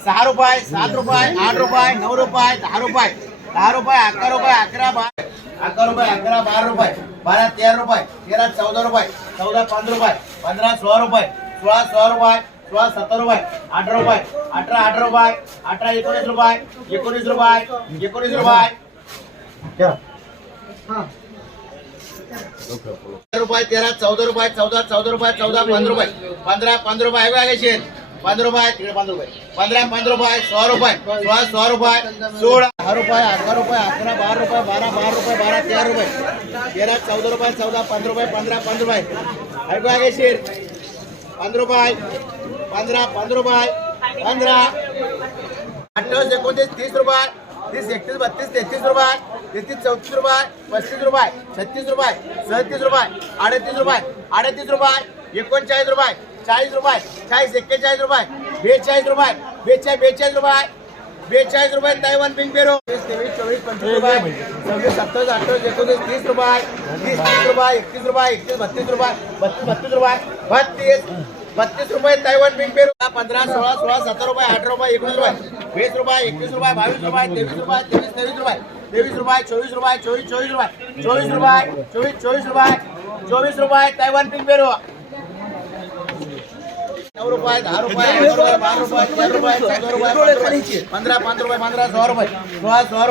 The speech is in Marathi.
सहा रुपये सात रुपये आठ रुपये नऊ रुपये दहा रुपये दहा रुपये अकरा रुपये अकरा बारा अकरा रुपये अकरा बारा रुपये बारा तेरा रुपये तेरा चौदा रुपये चौदा पंधरा रुपये पंधरा सोळा रुपये सोळा सोळा रुपये सोळा सत्तर रुपये अठरा रुपये अठरा अठरा रुपये अठरा एकोणीस रुपये एकोणीस रुपये एकोणीस रुपये तेरा रुपये तेरा चौदा रुपये चौदा चौदा रुपये चौदा पंधरा रुपये पंधरा पंधरा रुपये आहे बघा शेत पंधरा रुपये तिकडे पंधरा रुपये. पंधरा पंधरा रुपये सोळा रुपये. सोळा सोळा रुपये सोळा दहा रुपये अकरा रुपये अकरा बारा रुपये बारा बारा रुपये बारा तेरा रुपये. तेरा चौदा रुपये चौदा पंधरा रुपये पंधरा पंधरा रुपये. आहे शेर? पंधरा रुपये पंधरा पंधरा रुपये पंधरा. अठ्ठावीस एकोणतीस तीस रुपये तीस एकतीस बत्तीस तेहतीस रुपये तेहतीस चौतीस रुपये पस्तीस रुपये छत्तीस रुपये सदतीस रुपये अडतीस रुपये अडतीस रुपये एकोणचाळीस रुपये चाळीस रुपये. चाळीस एक्केचाळीस रुपये. बेचाळीस रुपये. बेचाळीस बेचाळीस रुपये. बेचाळीस रुपये तैवान पिंक पेरो. तेवीस चोवीस पंचवीस रुपये. सव्वीस सत्तावीस अठ्ठावीस एकोणीस तीस रुपये. तीस तीस रुपये एकतीस रुपये एकतीस बत्तीस रुपये. बत्तीस बत्तीस रुपये. बत्तीस बत्तीस रुपये तैवान पिंक पेरू. पंधरा सोळा सोळा सतरा रुपये अठरा रुपये एकोणीस रुपये. वीस रुपये एकवीस रुपये बावीस रुपये तेवीस रुपये तेवीस तेवीस रुपये. तेवीस रुपये चोवीस रुपये चोवीस चोवीस रुपये. चोवीस रुपये चोवीस चोवीस रुपये. चोवीस रुपये तैवान पिंक पेरू. नऊ रुपये दहा रुपये अकरा रुपये बारा रुपये तेरा रुपये चौदा रुपये पंधरा रुपये पंधरा पंधरा रुपये पंधरा सोळा रुपये सोळा सोळा